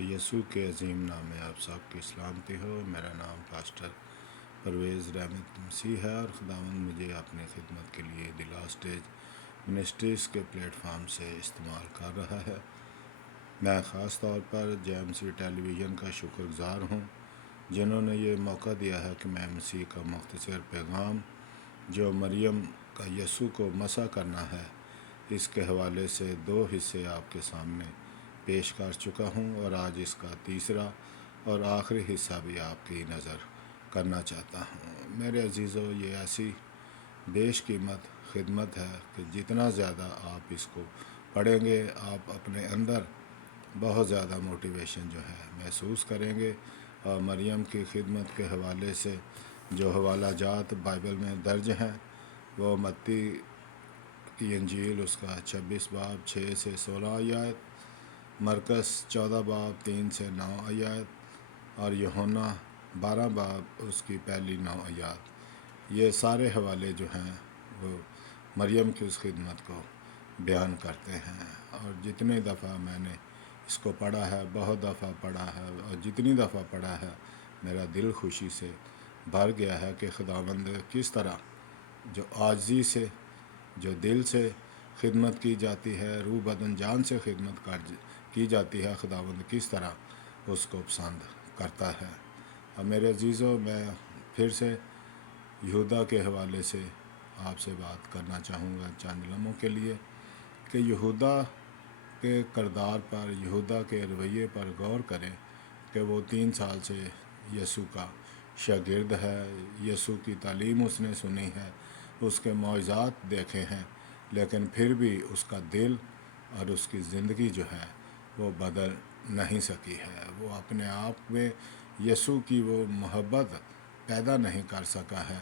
یسوع کے عظیم نام میں آپ سب کی سلامتی ہو۔ میرا نام پاسٹر پرویز رحمت مسیح ہے اور خداوند مجھے اپنی خدمت کے لیے دی لاسٹ اسٹیج منسٹریز کے پلیٹ فارم سے استعمال کر رہا ہے۔ میں خاص طور پر JMC ٹیلی ویژن کا شکر گزار ہوں جنہوں نے یہ موقع دیا ہے کہ میں مسیح کا مختصر پیغام جو مریم کا یسوع کو مسح کرنا ہے اس کے حوالے سے 2 حصے آپ کے سامنے پیش کر چکا ہوں، اور آج اس کا تیسرا اور آخری حصہ بھی آپ کی نظر کرنا چاہتا ہوں۔ میرے عزیزو، یہ ایسی بیش قیمت خدمت ہے کہ جتنا زیادہ آپ اس کو پڑھیں گے آپ اپنے اندر بہت زیادہ موٹیویشن جو ہے محسوس کریں گے، اور مریم کی خدمت کے حوالے سے جو حوالہ جات بائبل میں درج ہیں وہ متی کی انجیل اس کا 26 باب 6 سے 16 آیات، مرکز 14 باب 3 سے 9 آیات، اور یوحنا 12 باب اس کی پہلی 9 آیات۔ یہ سارے حوالے جو ہیں وہ مریم کی اس خدمت کو بیان کرتے ہیں، اور جتنے دفعہ میں نے اس کو پڑھا ہے، بہت دفعہ پڑھا ہے، اور جتنی دفعہ پڑھا ہے میرا دل خوشی سے بھر گیا ہے کہ خداوند کس طرح جو عاجزی سے، جو دل سے خدمت کی جاتی ہے، روح بدن جان سے خدمت کی جاتی ہے، خداوند کس طرح اس کو پسند کرتا ہے۔ اور میرے عزیزو، میں پھر سے یہودا کے حوالے سے آپ سے بات کرنا چاہوں گا چند لمحوں کے لیے کہ یہودا کے کردار پر، یہودا کے رویے پر غور کریں کہ وہ 3 سال سے یسوع کا شاگرد ہے، یسوع کی تعلیم اس نے سنی ہے، اس کے معجزات دیکھے ہیں، لیکن پھر بھی اس کا دل اور اس کی زندگی جو ہے وہ بدل نہیں سکی ہے۔ وہ اپنے آپ میں یسوع کی وہ محبت پیدا نہیں کر سکا ہے،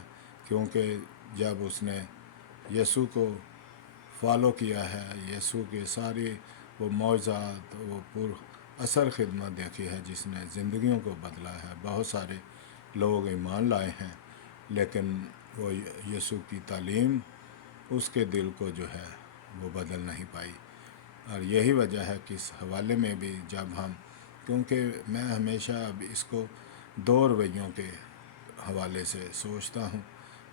کیونکہ جب اس نے یسوع کو فالو کیا ہے، یسوع کے سارے وہ معجزات، وہ پر اثر خدمت دیکھی ہے جس نے زندگیوں کو بدلا ہے، بہت سارے لوگ ایمان لائے ہیں، لیکن وہ یسوع کی تعلیم اس کے دل کو جو ہے وہ بدل نہیں پائی۔ اور یہی وجہ ہے کہ اس حوالے میں بھی جب ہم، کیونکہ میں ہمیشہ اب اس کو 2 رویوں کے حوالے سے سوچتا ہوں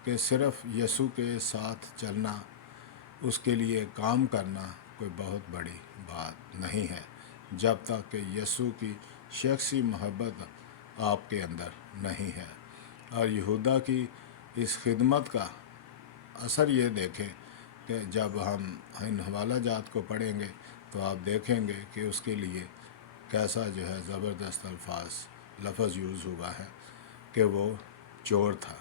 کہ صرف یسوع کے ساتھ چلنا، اس کے لیے کام کرنا کوئی بہت بڑی بات نہیں ہے جب تک کہ یسوع کی شخصی محبت آپ کے اندر نہیں ہے۔ اور یہودا کی اس خدمت کا اثر یہ دیکھیں کہ جب ہم ان حوالہ جات کو پڑھیں گے تو آپ دیکھیں گے کہ اس کے لیے کیسا جو ہے زبردست لفظ یوز ہوا ہے کہ وہ چور تھا۔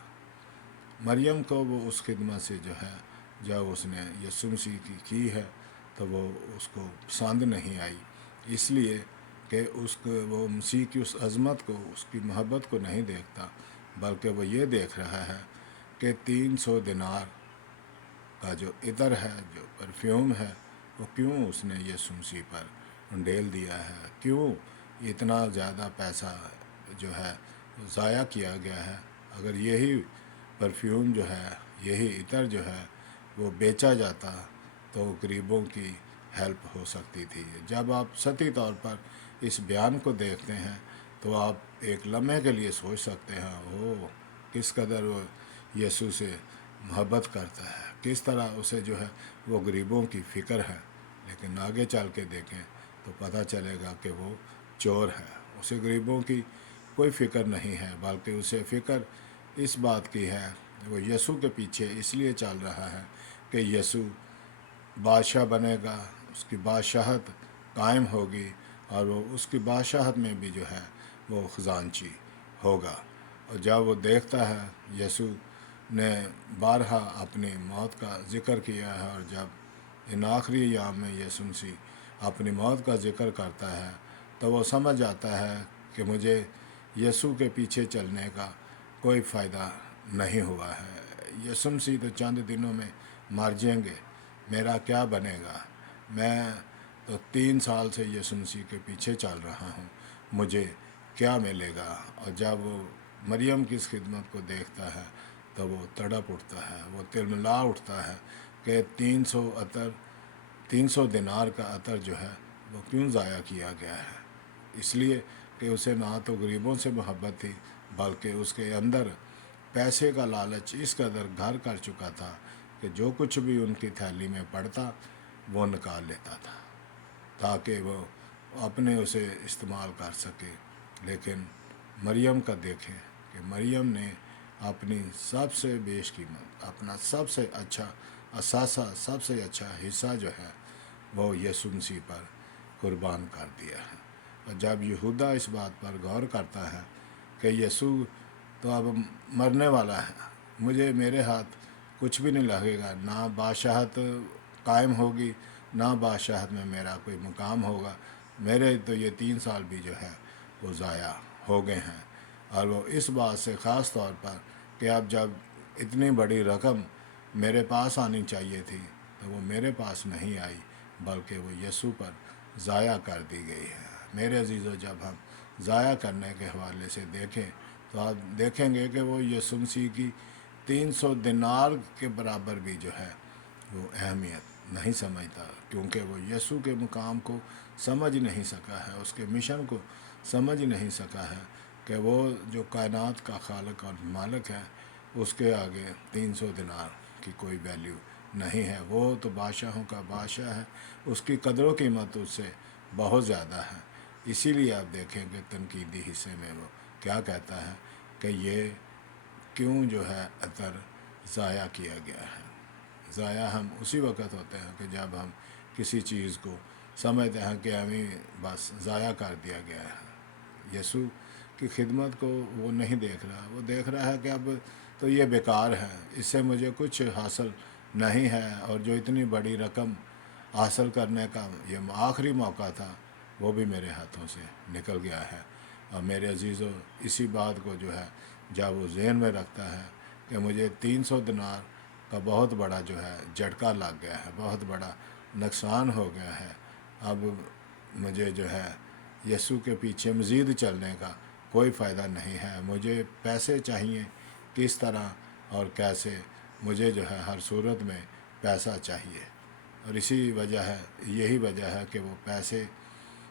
مریم کو وہ اس خدمت سے جو ہے، جب اس نے یسوع مسیح کی ہے تو وہ اس کو پسند نہیں آئی، اس لیے کہ وہ مسیح کی اس عظمت کو، اس کی محبت کو نہیں دیکھتا، بلکہ وہ یہ دیکھ رہا ہے کہ 300 دینار کا جو عطر ہے، جو پرفیوم ہے، وہ کیوں اس نے یسوع مسیح پر ڈھیل دیا ہے، کیوں اتنا زیادہ پیسہ جو ہے ضائع کیا گیا ہے۔ اگر یہی پرفیوم جو ہے، یہی عطر جو ہے وہ بیچا جاتا تو غریبوں کی ہیلپ ہو سکتی تھی۔ جب آپ سطحی طور پر اس بیان کو دیکھتے ہیں تو آپ ایک لمحے کے لیے سوچ سکتے ہیں کس قدر وہ یسوع سے محبت کرتا ہے، کس طرح اسے جو ہے وہ غریبوں کی فکر ہے، لیکن آگے چل کے دیکھیں تو پتہ چلے گا کہ وہ چور ہے۔ اسے غریبوں کی کوئی فکر نہیں ہے، بلکہ اسے فکر اس بات کی ہے، وہ یسوع کے پیچھے اس لیے چل رہا ہے کہ یسوع بادشاہ بنے گا، اس کی بادشاہت قائم ہوگی، اور وہ اس کی بادشاہت میں بھی جو ہے وہ خزانچی ہوگا۔ اور جب وہ دیکھتا ہے، یسوع نے بارہا اپنی موت کا ذکر کیا ہے، اور جب ان آخری ایام میں یسوع مسیح اپنی موت کا ذکر کرتا ہے تو وہ سمجھ جاتا ہے کہ مجھے یسوع کے پیچھے چلنے کا کوئی فائدہ نہیں ہوا ہے۔ یسوع مسیح تو چند دنوں میں مر جائیں گے، میرا کیا بنے گا؟ میں تو 3 سال سے یسوع مسیح کے پیچھے چل رہا ہوں، مجھے کیا ملے گا؟ اور جب وہ مریم کی اس خدمت کو دیکھتا ہے تو وہ تڑپ اٹھتا ہے، وہ تلملا اٹھتا ہے کہ 300 دینار کا عطر جو ہے وہ کیوں ضائع کیا گیا ہے؟ اس لیے کہ اسے نہ تو غریبوں سے محبت تھی، بلکہ اس کے اندر پیسے کا لالچ اس قدر گھر کر چکا تھا کہ جو کچھ بھی ان کی تھیلی میں پڑتا وہ نکال لیتا تھا تاکہ وہ اپنے اسے استعمال کر سکے۔ لیکن مریم کا دیکھیں کہ مریم نے اپنی سب سے بیش قیمت، اپنا سب سے اچھا اثاثہ، سب سے اچھا حصہ جو ہے وہ یسوع مسیح پر قربان کر دیا ہے۔ اور جب یہودا اس بات پر غور کرتا ہے کہ یسوع تو اب مرنے والا ہے، میرے ہاتھ کچھ بھی نہیں لگے گا، نہ بادشاہت قائم ہوگی، نہ بادشاہت میں میرا کوئی مقام ہوگا، میرے تو یہ 3 سال بھی جو ہے وہ ضائع ہو گئے ہیں۔ اور وہ اس بات سے خاص طور پر کہ اب جب اتنی بڑی رقم میرے پاس آنی چاہیے تھی تو وہ میرے پاس نہیں آئی، بلکہ وہ یسوع پر ضائع کر دی گئی ہے۔ میرے عزیزو، جب ہم ضائع کرنے کے حوالے سے دیکھیں تو آپ دیکھیں گے کہ وہ یسوع مسیح کی 300 دینار کے برابر بھی جو ہے وہ اہمیت نہیں سمجھتا، کیونکہ وہ یسوع کے مقام کو سمجھ نہیں سکا ہے، اس کے مشن کو سمجھ نہیں سکا ہے کہ وہ جو کائنات کا خالق اور مالک ہے، اس کے آگے 300 دینار کی کوئی ویلیو نہیں ہے۔ وہ تو بادشاہوں کا بادشاہ ہے، اس کی قدر و قیمت اس سے بہت زیادہ ہے۔ اسی لیے آپ دیکھیں کہ تنقیدی حصے میں وہ کیا کہتا ہے کہ یہ کیوں جو ہے عطر ضائع کیا گیا ہے۔ ضائع ہم اسی وقت ہوتے ہیں کہ جب ہم کسی چیز کو سمجھتے ہیں کہ ہمیں بس ضائع کر دیا گیا ہے۔ یسوع کی خدمت کو وہ نہیں دیکھ رہا، وہ دیکھ رہا ہے کہ اب تو یہ بیکار ہے، اس سے مجھے کچھ حاصل نہیں ہے، اور جو اتنی بڑی رقم حاصل کرنے کا یہ آخری موقع تھا وہ بھی میرے ہاتھوں سے نکل گیا ہے۔ اور میرے عزیزو، اسی بات کو جو ہے جب وہ ذہن میں رکھتا ہے کہ مجھے 300 دینار کا بہت بڑا جو ہے جھٹکا لگ گیا ہے، بہت بڑا نقصان ہو گیا ہے، اب مجھے جو ہے یسوع کے پیچھے مزید چلنے کا کوئی فائدہ نہیں ہے، مجھے پیسے چاہیے، کس طرح اور کیسے، مجھے جو ہے ہر صورت میں پیسہ چاہیے۔ اور یہی وجہ ہے کہ وہ پیسے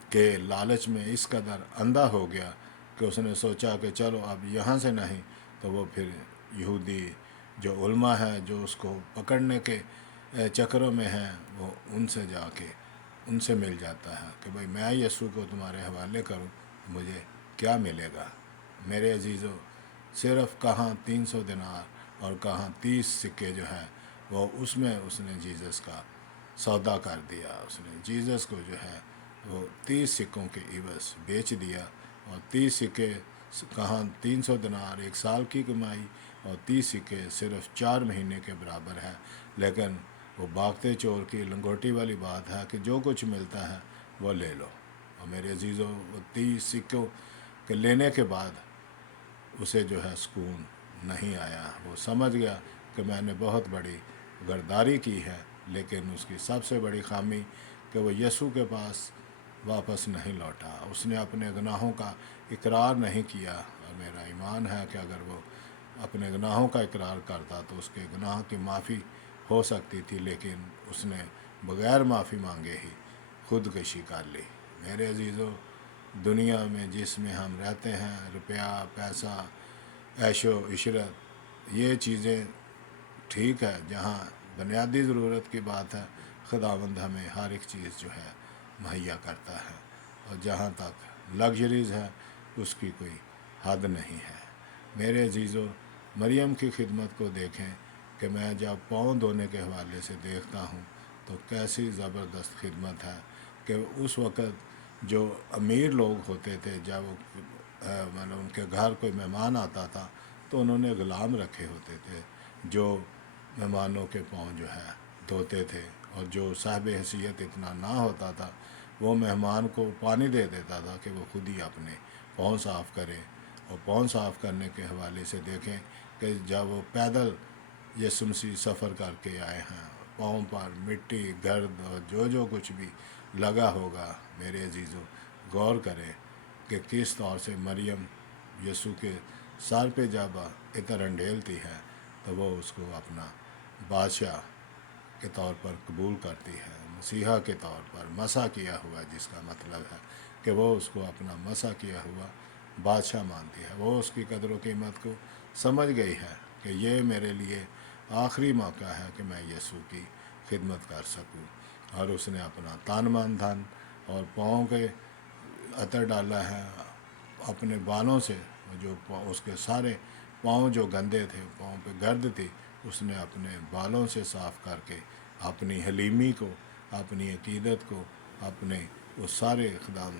کے لالچ میں اس قدر اندھا ہو گیا کہ اس نے سوچا کہ چلو اب یہاں سے نہیں تو وہ پھر یہودی جو علماء ہیں جو اس کو پکڑنے کے چکروں میں ہیں، وہ ان سے جا کے ان سے مل جاتا ہے کہ بھئی میں یسوع کو تمہارے حوالے کروں، مجھے کیا ملے گا؟ میرے عزیزو، صرف کہاں 300 دینار اور کہاں 30 سکے جو ہے وہ اس میں اس نے جیزس کا سودا کر دیا، اس نے جیزس کو جو ہے وہ 30 سکوں کے عوض بیچ دیا، اور 30 سکے کہاں 300 دینار 1 سال کی کمائی، اور 30 سکے صرف 4 مہینے کے برابر ہے۔ لیکن وہ بھاگتے چور کی لنگوٹی والی بات ہے کہ جو کچھ ملتا ہے وہ لے لو۔ اور میرے عزیزو، وہ 30 سکوں کے لینے کے بعد اسے جو ہے سکون نہیں آیا، وہ سمجھ گیا کہ میں نے بہت بڑی غداری کی ہے، لیکن اس کی سب سے بڑی خامی کہ وہ یسوع کے پاس واپس نہیں لوٹا، اس نے اپنے گناہوں کا اقرار نہیں کیا۔ اور میرا ایمان ہے کہ اگر وہ اپنے گناہوں کا اقرار کرتا تو اس کے گناہ کی معافی ہو سکتی تھی، لیکن اس نے بغیر معافی مانگے ہی خودکشی کر لی۔ میرے عزیزو، دنیا میں جس میں ہم رہتے ہیں، روپیہ، پیسہ، عیش و عشرت، یہ چیزیں ٹھیک ہے، جہاں بنیادی ضرورت کی بات ہے خداوند ہمیں ہر ایک چیز جو ہے مہیا کرتا ہے، اور جہاں تک لگژریز ہے اس کی کوئی حد نہیں ہے۔ میرے عزیزو، مریم کی خدمت کو دیکھیں کہ میں جب پاؤں دھونے کے حوالے سے دیکھتا ہوں تو کیسی زبردست خدمت ہے کہ اس وقت جو امیر لوگ ہوتے تھے، جب ان کے گھر کوئی مہمان آتا تھا تو انہوں نے غلام رکھے ہوتے تھے جو مہمانوں کے پاؤں جو ہے دھوتے تھے، اور جو صاحب حیثیت اتنا نہ ہوتا تھا وہ مہمان کو پانی دے دیتا تھا کہ وہ خود ہی اپنے پاؤں صاف کرے۔ اور پاؤں صاف کرنے کے حوالے سے دیکھیں کہ جب وہ پیدل یسوع مسیح سفر کر کے آئے ہیں، پاؤں پر مٹی، گرد اور جو کچھ بھی لگا ہوگا، میرے عزیزو غور کریں کہ کس طور سے مریم یسوع کے سر پہ جب عطر انڈیلتی ہے تو وہ اس کو اپنا بادشاہ کے طور پر قبول کرتی ہے، مسیحا کے طور پر مسح کیا ہوا، جس کا مطلب ہے کہ وہ اس کو اپنا مسح کیا ہوا بادشاہ مانتی ہے۔ وہ اس کی قدر و قیمت کو سمجھ گئی ہے کہ یہ میرے لیے آخری موقع ہے کہ میں یسوع کی خدمت کر سکوں، اور اس نے اپنا تن من دھن اور پاؤں کے عطر ڈالا ہے اپنے بالوں سے، جو اس کے سارے پاؤں جو گندے تھے، پاؤں پہ گرد تھی، اس نے اپنے بالوں سے صاف کر کے اپنی حلیمی کو، اپنی عقیدت کو، اپنے اس سارے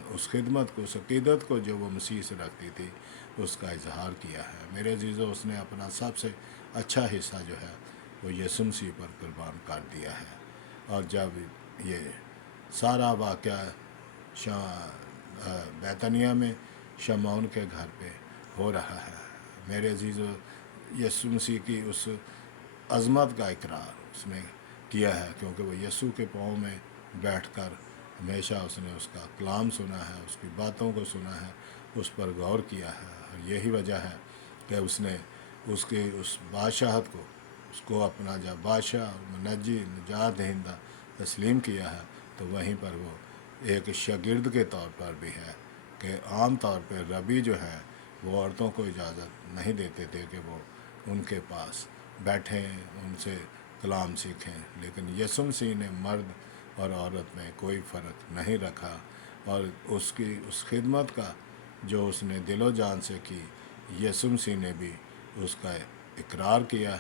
اس خدمت کو، اس عقیدت کو جو وہ مسیح سے رکھتی تھی، اس کا اظہار کیا ہے۔ میرے عزیزو، اس نے اپنا سب سے اچھا حصہ جو ہے وہ یسوع مسیح پر قربان کر دیا ہے۔ اور جب یہ سارا واقعہ بیتنیہ میں شمعون کے گھر پہ ہو رہا ہے، میرے عزیزو، یسوع مسیح کی اس عظمت کا اقرار اس نے کیا ہے، کیونکہ وہ یسوع کے پاؤں میں بیٹھ کر ہمیشہ اس نے اس کا کلام سنا ہے، اس کی باتوں کو سنا ہے، اس پر غور کیا ہے، اور یہی وجہ ہے کہ اس نے اس کی اس بادشاہت کو، اس کو اپنا جب بادشاہ اور منجی نجات دہندہ تسلیم کیا ہے، تو وہیں پر وہ ایک شاگرد کے طور پر بھی ہے کہ عام طور پہ ربی جو ہے وہ عورتوں کو اجازت نہیں دیتے تھے کہ وہ ان کے پاس بیٹھیں، ان سے کلام سیکھیں، لیکن یسوع مسیح نے مرد اور عورت میں کوئی فرق نہیں رکھا، اور اس کی اس خدمت کا جو اس نے دل و جان سے کی، یسوع مسیح نے بھی اس کا اقرار کیا،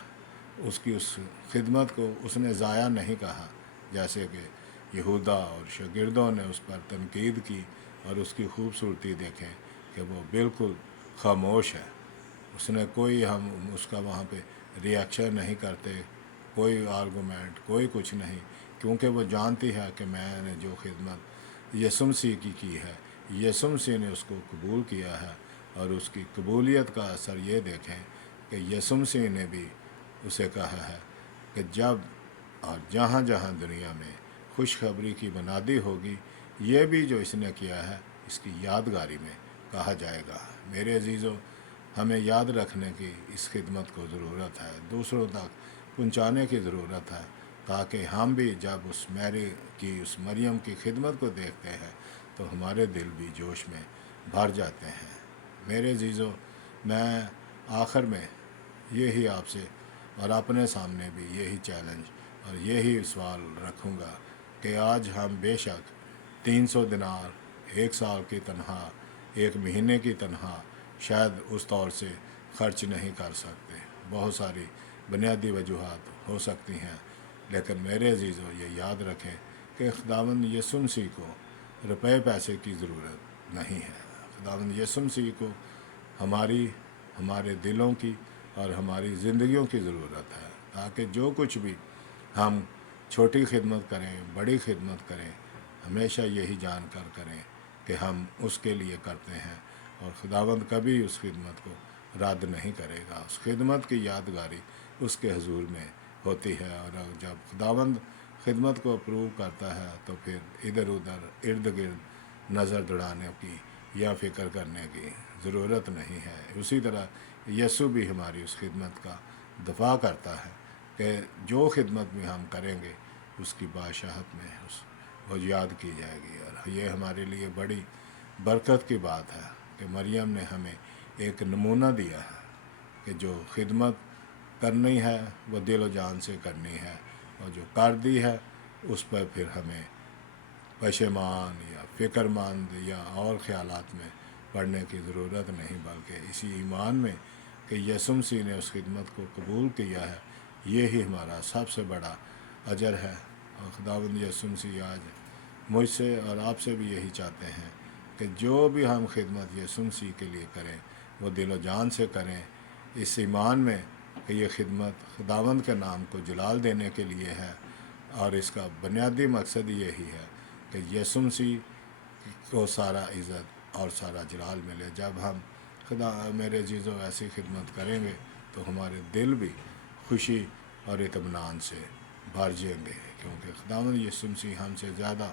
اس کی اس خدمت کو اس نے ضائع نہیں کہا، جیسے کہ یہودا اور شاگردوں نے اس پر تنقید کی اور اس کی خوبصورتی دیکھیں کہ وہ بالکل خاموش ہے، اس نے کوئی، ہم اس کا وہاں پہ ریئیکشن نہیں کرتے، کوئی آرگومنٹ، کوئی کچھ نہیں، کیونکہ وہ جانتی ہے کہ میں نے جو خدمت یسوع مسیح کی ہے، یسوع مسیح نے اس کو قبول کیا ہے، اور اس کی قبولیت کا اثر یہ دیکھیں کہ یسوع مسیح نے بھی اسے کہا ہے کہ جب اور جہاں جہاں دنیا میں خوشخبری کی بنادی ہوگی، یہ بھی جو اس نے کیا ہے اس کی یادگاری میں کہا جائے گا۔ میرے عزیزو، ہمیں یاد رکھنے کی اس خدمت کو ضرورت ہے، دوسروں تک پہنچانے کی ضرورت ہے، تاکہ ہم بھی جب اس میری کی، اس مریم کی خدمت کو دیکھتے ہیں تو ہمارے دل بھی جوش میں بھر جاتے ہیں۔ میرے عزیزو، میں آخر میں یہی آپ سے اور اپنے سامنے بھی یہی چیلنج اور یہی سوال رکھوں گا کہ آج ہم بے شک 300 دینار، 1 سال کی تنخواہ، 1 مہینے کی تنخواہ شاید اس طور سے خرچ نہیں کر سکتے، بہت ساری بنیادی وجوہات ہو سکتی ہیں، لیکن میرے عزیزو یہ یاد رکھیں کہ خداوند یسوع مسیح کو روپے پیسے کی ضرورت نہیں ہے، خداوند یسوع مسیح کو ہمارے دلوں کی اور ہماری زندگیوں کی ضرورت ہے، تاکہ جو کچھ بھی ہم چھوٹی خدمت کریں، بڑی خدمت کریں، ہمیشہ یہی جان کر کریں کہ ہم اس کے لیے کرتے ہیں، اور خداوند کبھی اس خدمت کو رد نہیں کرے گا، اس خدمت کی یادگاری اس کے حضور میں ہوتی ہے، اور جب خداوند خدمت کو اپروو کرتا ہے تو پھر ادھر ادھر ارد گرد نظر دوڑانے کی یا فکر کرنے کی ضرورت نہیں ہے۔ اسی طرح یسوع بھی ہماری اس خدمت کا دفاع کرتا ہے کہ جو خدمت بھی ہم کریں گے اس کی بادشاہت میں وہ یاد کی جائے گی، اور یہ ہمارے لیے بڑی برکت کی بات ہے کہ مریم نے ہمیں ایک نمونہ دیا ہے کہ جو خدمت کرنی ہے وہ دل و جان سے کرنی ہے، اور جو کر دی ہے اس پر پھر ہمیں پشیمان یا فکر مند یا اور خیالات میں پڑھنے کی ضرورت نہیں، بلکہ اسی ایمان میں کہ یسوع مسیح نے اس خدمت کو قبول کیا ہے، یہی ہمارا سب سے بڑا اجر ہے۔ اور خداوند یسوع مسیح آج مجھ سے اور آپ سے بھی یہی چاہتے ہیں کہ جو بھی ہم خدمت یسوع مسیح کے لیے کریں وہ دل و جان سے کریں، اس ایمان میں کہ یہ خدمت خداوند کے نام کو جلال دینے کے لیے ہے، اور اس کا بنیادی مقصد یہی ہے کہ یسوع مسیح کو سارا عزت اور سارا جلال ملے۔ جب ہم میرے عزیزو ایسی خدمت کریں گے تو ہمارے دل بھی خوشی اور اطمینان سے بھر جائیں گے، کیونکہ خداوند یسوع مسیح ہم سے زیادہ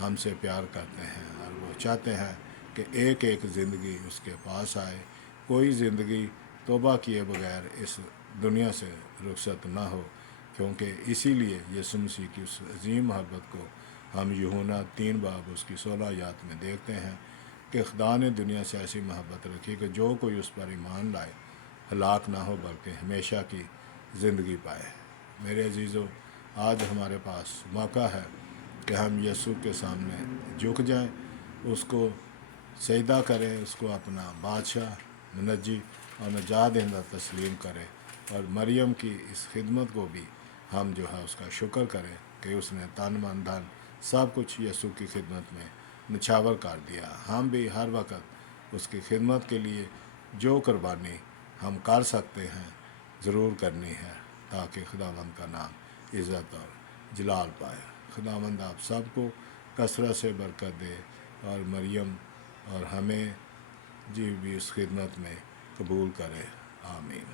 ہم سے پیار کرتے ہیں، اور وہ چاہتے ہیں کہ ایک ایک زندگی اس کے پاس آئے، کوئی زندگی توبہ کیے بغیر اس دنیا سے رخصت نہ ہو، کیونکہ اسی لیے یسوع مسیح کی اس عظیم محبت کو ہم یوحنا 3 باب اس کی 16 آیات میں دیکھتے ہیں کہ خدا نے دنیا سے ایسی محبت رکھی کہ جو کوئی اس پر ایمان لائے ہلاک نہ ہو بلکہ ہمیشہ کی زندگی پائے۔ میرے عزیزو، آج ہمارے پاس موقع ہے کہ ہم یسوع کے سامنے جھک جائیں، اس کو سجدہ کریں، اس کو اپنا بادشاہ، منجی اور نجات دہندہ تسلیم کریں، اور مریم کی اس خدمت کو بھی ہم جو ہے اس کا شکر کریں کہ اس نے تن من دھن سب کچھ یسوع کی خدمت میں نچھاور کر دیا۔ ہم بھی ہر وقت اس کی خدمت کے لیے جو قربانی ہم کر سکتے ہیں ضرور کرنی ہے، تاکہ خداوند کا نام عزت اور جلال پائے۔ خداوند آپ سب کو کثرت سے برکت دے، اور مریم اور ہمیں بھی اس خدمت میں قبول کرے۔ آمین۔